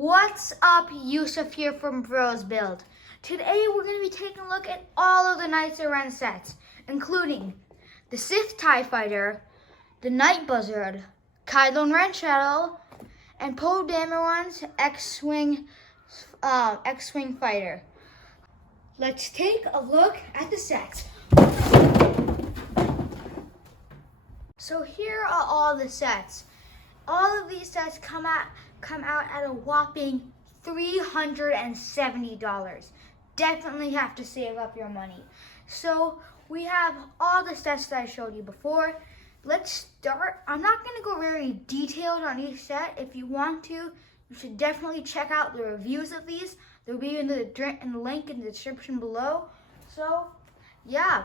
What's up, Yusuf here from BrosBuild. Today we're going to be taking a look at all of the Knights of Ren sets, including the Sith Tie Fighter, the Night Buzzard, Kylo Ren Shuttle, and Dameron's X-Wing fighter. Let's take a look at the sets. So here are all the sets. All of these sets come out at a whopping $370. Definitely have to save up your money. So we have all the sets that I showed you before. Let's start. I'm not going to go very detailed on each set. If you want to, you should definitely check out the reviews of these. They'll be in the link in the description below. So yeah,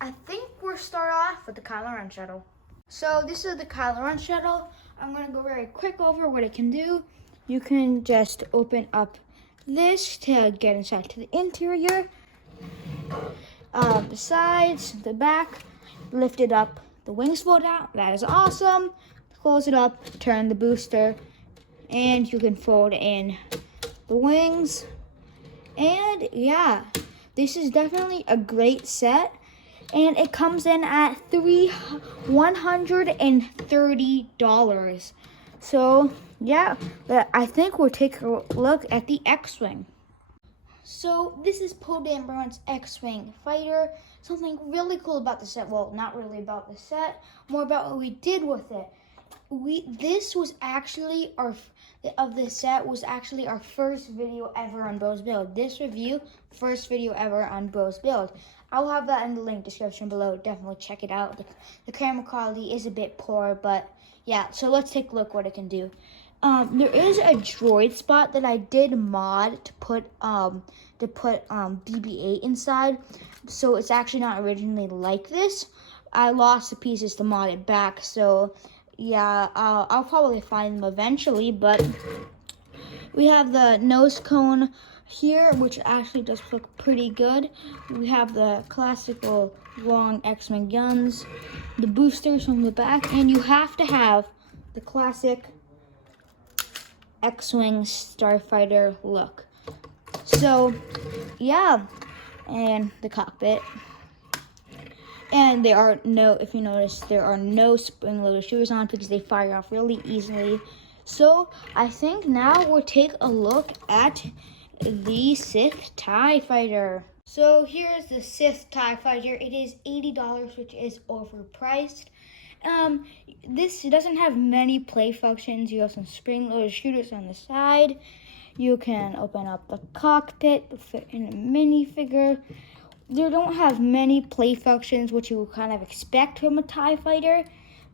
I think we'll start off with the Kylo Ren Shuttle. So this is the Kylo Ren Shuttle. I'm going to go very quick over what it can do. You can just open up this to get inside to the interior. The sides, the back, lift it up. The wings fold out. That is awesome. Close it up, turn the booster, and you can fold in the wings. And yeah, this is definitely a great set. And it comes in at $130. So yeah, I think we'll take a look at the X-Wing. So this is Dameron's X-Wing fighter. Something really cool about the set. Well, not really about the set, more about what we did with it. This was actually our first video ever on BrosBuild. This review, first video ever on BrosBuild. I'll have that in the link description below. Definitely check it out. The camera quality is a bit poor, but yeah. So let's take a look what it can do. There is a droid spot that I did mod to put BB-8 inside. So it's actually not originally like this. I lost the pieces to mod it back. So yeah, I'll probably find them eventually. But we have the nose cone here, which actually does look pretty good. We have the classical long X-Men guns, the boosters from the back, and you have to have the classic X-Wing starfighter look. So yeah, and the cockpit. And if you notice, there are no spring-loaded shooters on because they fire off really easily. So I think now we'll take a look at the Sith Tie Fighter. So here's the Sith Tie Fighter. It is $80, which is overpriced. This doesn't have many play functions. You have some spring-loaded shooters on the side. You can open up the cockpit, fit in a minifigure. They don't have many play functions, which you would kind of expect from a TIE Fighter,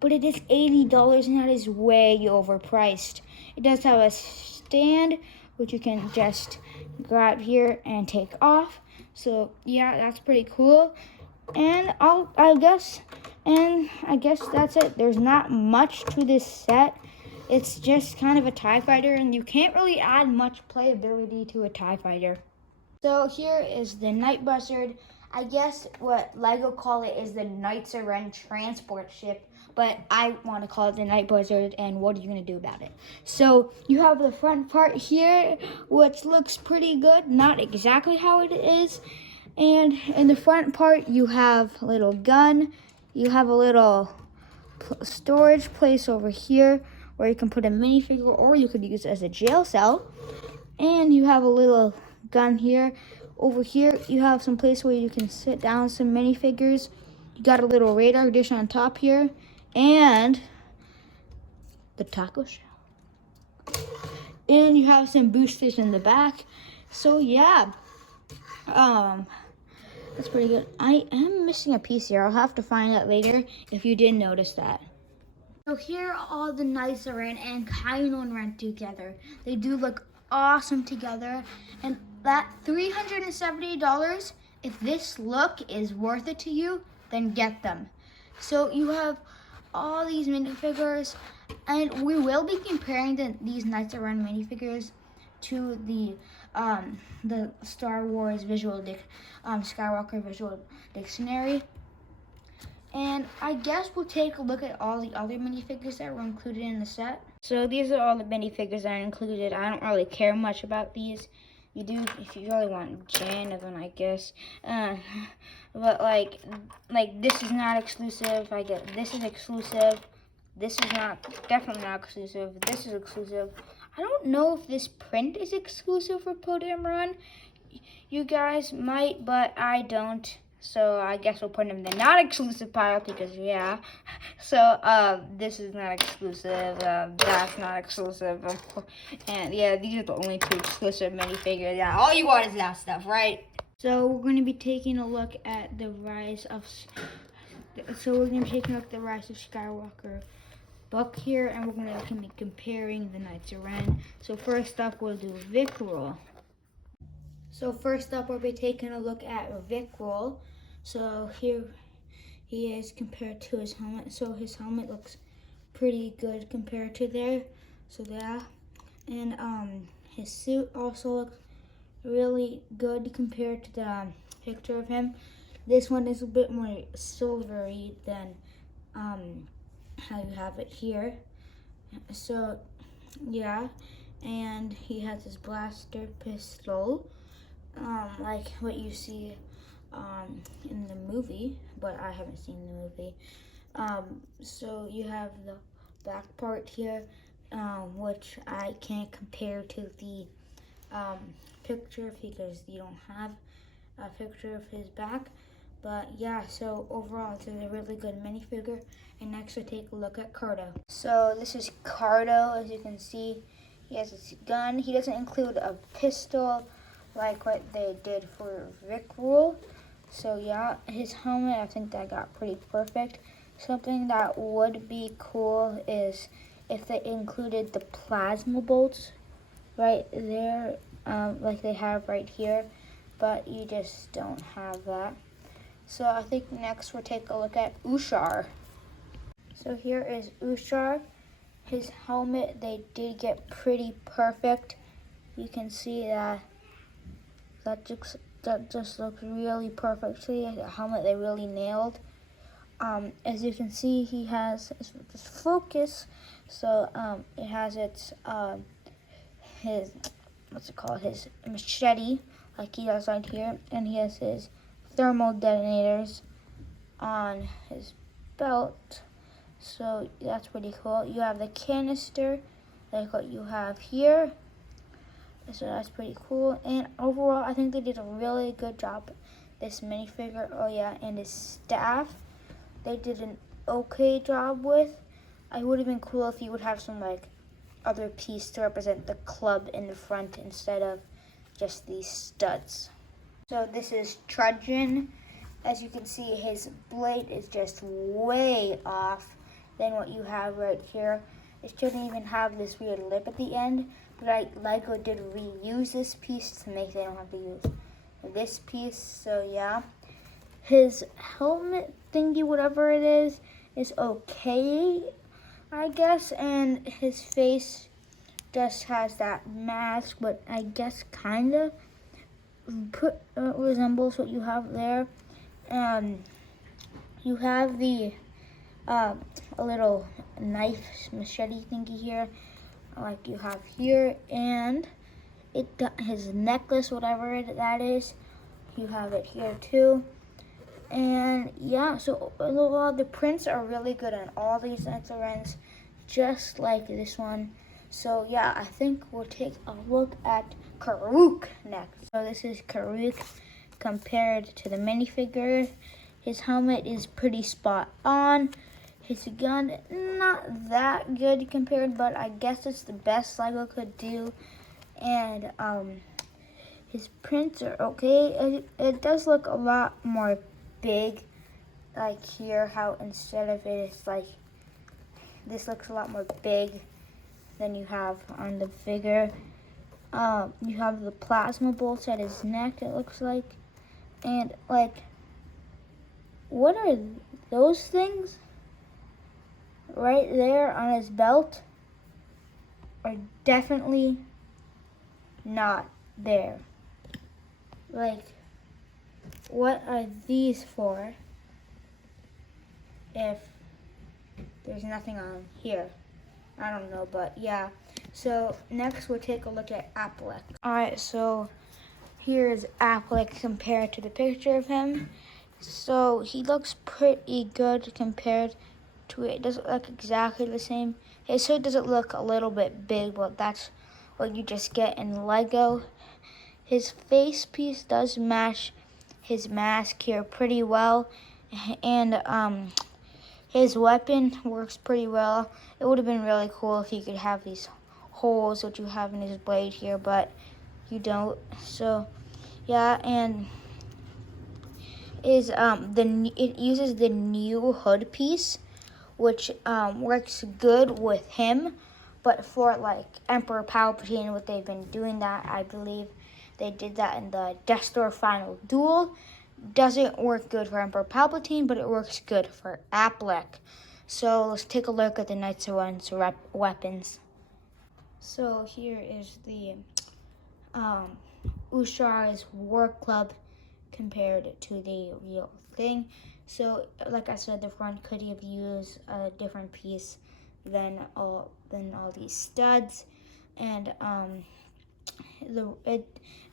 but it is $80 and that is way overpriced. It does have a stand, which you can just grab here and take off. So yeah, that's pretty cool. And I guess that's it. There's not much to this set. It's just kind of a TIE Fighter, and you can't really add much playability to a TIE Fighter. So here is the Night Buzzard. I guess what LEGO call it is the Knights of Ren transport ship, but I want to call it the Night Buzzard, and what are you going to do about it? So you have the front part here, which looks pretty good. Not exactly how it is. And in the front part, you have a little gun. You have a little storage place over here where you can put a minifigure, or you could use it as a jail cell. And you have a little gun here. Over here, you have some place where you can sit down some minifigures. You got a little radar dish on top here, and the taco shell. And you have some boosters in the back. So yeah, that's pretty good. I am missing a piece here. I'll have to find out later if you didn't notice that. So here are all the Knights of Ren and Kylo Ren together. They do look awesome together, and that $370, if this look is worth it to you, then get them. So you have all these minifigures, and we will be comparing these Knights of Ren minifigures to the Star Wars Skywalker visual dictionary. And I guess we'll take a look at all the other minifigures that were included in the set. So these are all the minifigures that are included. I don't really care much about these. You do if you really want Jan, then I guess. But like this is not exclusive. I get this is exclusive. This is definitely not exclusive. This is exclusive. I don't know if this print is exclusive for Dameron. You guys might, but I don't. So I guess we'll put him in the not exclusive pile because yeah. So this is not exclusive. That's not exclusive. And yeah, these are the only two exclusive minifigures. Yeah, all you want is that stuff, right? So we're going to be taking a look at the rise of. So we're going to be taking a look at the rise of Skywalker book here, and we're going to be comparing the Knights of Ren. So first up, we'll do Vickrul. So first up, we'll be taking a look at Vickrul. So here he is compared to his helmet. So his helmet looks pretty good compared to there. So yeah, and his suit also looks really good compared to the picture of him. This one is a bit more silvery than how you have it here. So yeah, and he has his blaster pistol, like what you see in the movie, but I haven't seen the movie. So you have the back part here, which I can't compare to the picture because you don't have a picture of his back. But yeah, so overall it's a really good minifigure. And next we take a look at Cardo. So this is Cardo. As you can see, he has his gun. He doesn't include a pistol like what they did for Vickrul. So yeah, his helmet, I think that got pretty perfect. Something that would be cool is if they included the plasma bolts right there, like they have right here, but you just don't have that. So I think next we'll take a look at Ushar. So here is Ushar. His helmet, they did get pretty perfect. You can see that just looks really perfect. See, the helmet they really nailed. As you can see, he has this focus. So it has his what's it called? His machete, like he does right here, and he has his thermal detonators on his belt. So that's pretty cool. You have the canister, like what you have here. So that's pretty cool. And overall, I think they did a really good job. This minifigure, oh yeah, and his staff, they did an okay job with. It would have been cool if you would have some like other piece to represent the club in the front instead of just these studs. So this is Trudgeon. As you can see, his blade is just way off than what you have right here. It shouldn't even have this weird lip at the end, but Lego did reuse this piece to make they don't have to use this piece. So yeah, his helmet thingy, whatever it is okay, I guess, and his face just has that mask, but I guess kind of resembles what you have there. You have the a little knife machete thingy here, like you have here, and his necklace, whatever that is, you have it here too. And yeah, so the prints are really good on all these Knights of Rens, just like this one. So yeah, I think we'll take a look at Karuk next. So this is Karuk compared to the minifigure. His helmet is pretty spot on. His gun, not that good compared, but I guess it's the best Lego could do. And his prints are okay. It does look a lot more big, like here, how instead of it, it's like, this looks a lot more big than you have on the figure. You have the plasma bolts at his neck, it looks like. And like, what are those things right there on his belt? Are definitely not there. Like, what are these for if there's nothing on here I don't know, but yeah. So next we'll take a look at Affleck. All right, so here's Affleck compared to the picture of him. So he looks pretty good compared to it. It doesn't look exactly the same. His hood doesn't look a little bit big, but that's what you just get in Lego. His face piece does match his mask here pretty well, and his weapon works pretty well. It would have been really cool if he could have these holes which you have in his blade here, but you don't. So yeah, and it uses the new hood piece, which works good with him, but for like Emperor Palpatine, what they've been doing that, I believe they did that in the Death Star Final Duel. Doesn't work good for Emperor Palpatine, but it works good for Affleck. So let's take a look at the Knights of Ren's weapons. So here is the Ushar's War Club compared to the real thing. So like I said, the front could have used a different piece than all these studs, and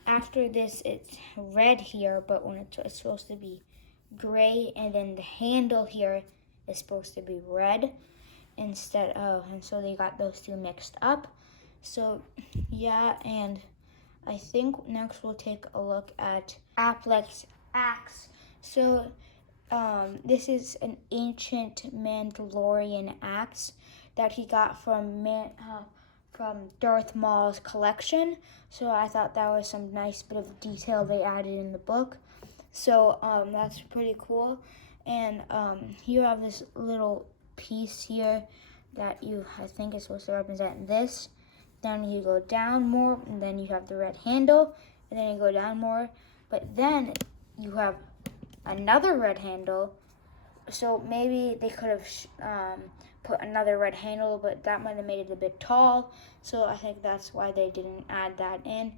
after this it's red here, but when it's supposed to be gray, and then the handle here is supposed to be red instead of, and so they got those two mixed up. So yeah, and I think next we'll take a look at Affleck's axe. So this is an ancient Mandalorian axe that he got from Darth Maul's collection. So I thought that was some nice bit of detail they added in the book. So that's pretty cool. And you have this little piece here that I think is supposed to represent this. Then you go down more, and then you have the red handle, and then you go down more. But then you have another red handle. So maybe they could have put another red handle, but that might have made it a bit tall. So I think that's why they didn't add that in.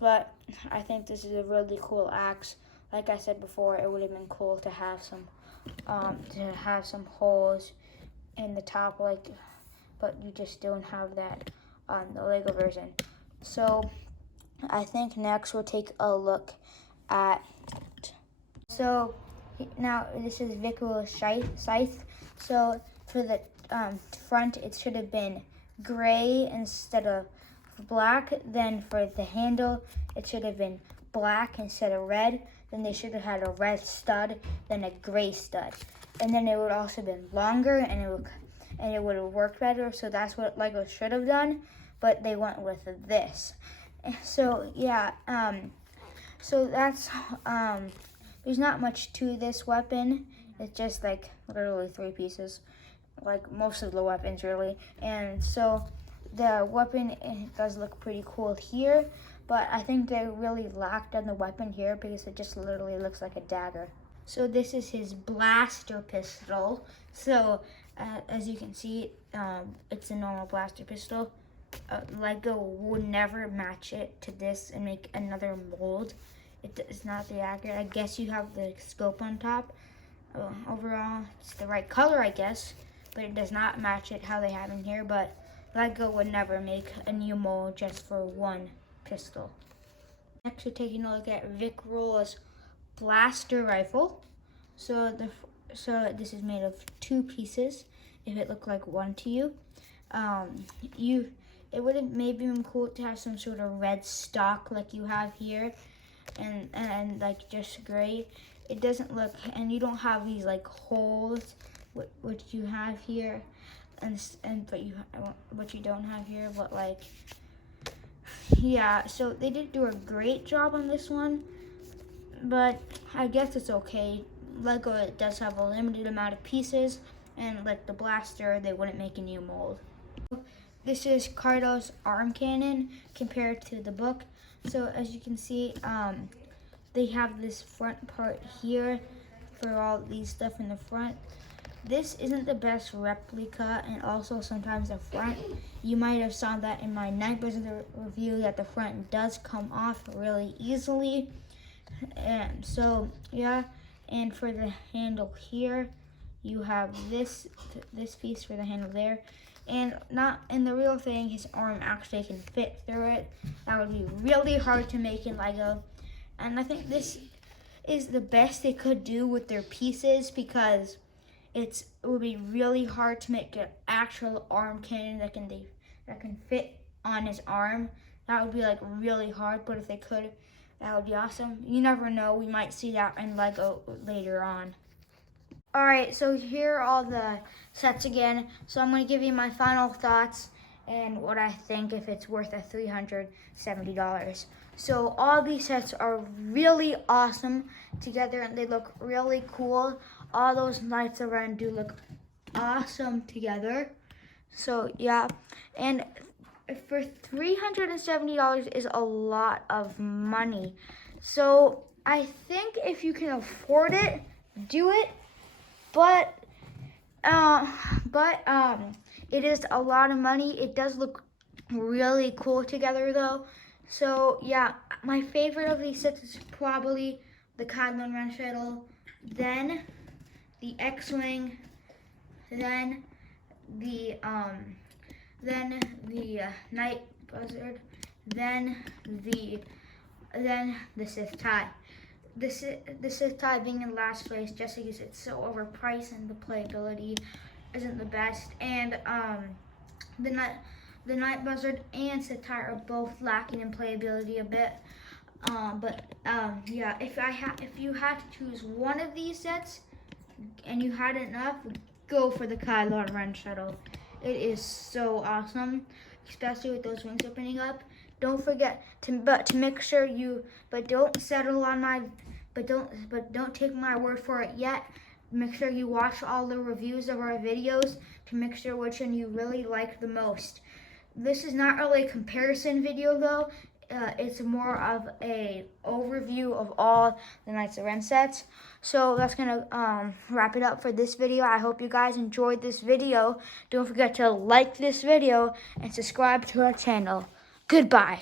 But I think this is a really cool axe. Like I said before, it would have been cool to have some holes in the top, but you just don't have that on the Lego version. So I think next we'll take a look at. So now this is Vicro's scythe. So for the front, it should have been gray instead of black. Then for the handle, it should have been black instead of red. Then they should have had a red stud, then a gray stud, and then it would also been longer, and it would have worked better. So that's what Lego should have done, but they went with this. So yeah, so that's there's not much to this weapon. It's just like literally 3 pieces, like most of the weapons really. And so the weapon, it does look pretty cool here, but I think they really lacked on the weapon here because it just literally looks like a dagger. So this is his blaster pistol. So as you can see, it's a normal blaster pistol. Lego would never match it to this and make another mold. It's not the accurate. I guess you have the scope on top. Overall, it's the right color, I guess, but it does not match it how they have in here. But Lego would never make a new mold just for one pistol. Next, we're taking a look at Vicro's blaster rifle. So this is made of 2 pieces. If it looked like one to you, it would have maybe been cool to have some sort of red stock like you have here, and like just gray. It doesn't look, and you don't have these like holes which you have here, but you don't have here. But like, yeah, so they didn't do a great job on this one, but I guess it's okay. Lego does have a limited amount of pieces, and like the blaster, they wouldn't make a new mold. This is Kylo's arm cannon compared to the book. So as you can see, they have this front part here for all these stuff in the front. This isn't the best replica, and also sometimes the front, you might have saw that in my Night Buzzard review, that the front does come off really easily. And so yeah, and for the handle here, you have this piece for the handle there, And not in the real thing, his arm actually can fit through it. That would be really hard to make in Lego. And I think this is the best they could do with their pieces, because it would be really hard to make an actual arm cannon that can fit on his arm. That would be like really hard, but if they could, that would be awesome. You never know, we might see that in Lego later on. Alright, so here are all the sets again. So I'm going to give you my final thoughts and what I think if it's worth a $370. So all these sets are really awesome together and they look really cool. All those Knights of Ren do look awesome together. So yeah, and for $370 is a lot of money. So I think if you can afford it, do it. But it is a lot of money. It does look really cool together though. So yeah, my favorite of these sets is probably the Kylo Ren Shuttle, then the X-Wing, then the Night Buzzard, then the Sith Tie. The Sith Tie being in last place just because it's so overpriced and the playability isn't the best. And the Night Buzzard and Sith Tie are both lacking in playability a bit. Yeah, if you had to choose one of these sets and you had enough, go for the Kylo Ren Shuttle. It is so awesome, especially with those wings opening up. Don't forget to make sure don't settle on don't take my word for it yet. Make sure you watch all the reviews of our videos to make sure which one you really like the most. This is not really a comparison video though. It's more of a overview of all the Knights of Ren sets. So that's gonna wrap it up for this video. I hope you guys enjoyed this video. Don't forget to like this video and subscribe to our channel. Goodbye.